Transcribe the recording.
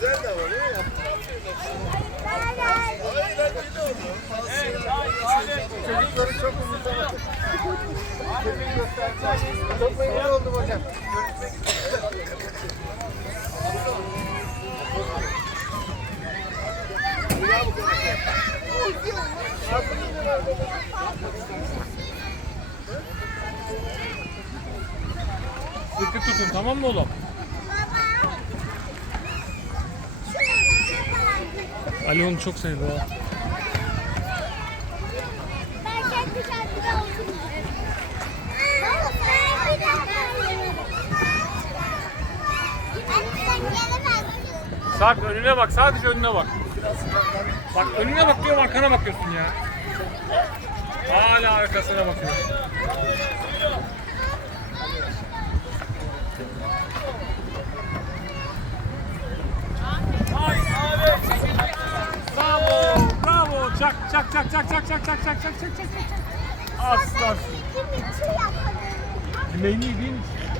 Güzel de var ne yaptın? Hayır ben değil oldu. Çocukları çok unutamadım. Çok memnun oldum hocam. Görüşmek Sıkı tutun tamam mı oğlum? Ali onu çok sevdi ha. Sarp önüne bak sadece önüne bak. Bak önüne bak diyorum arkana bakıyorsun ya. Hala arkasına bakıyor. Çak, çak, çak, çak, çak, çak, çak, çak, çak, çak, çak. Aslan. Yemeğini yediğin için.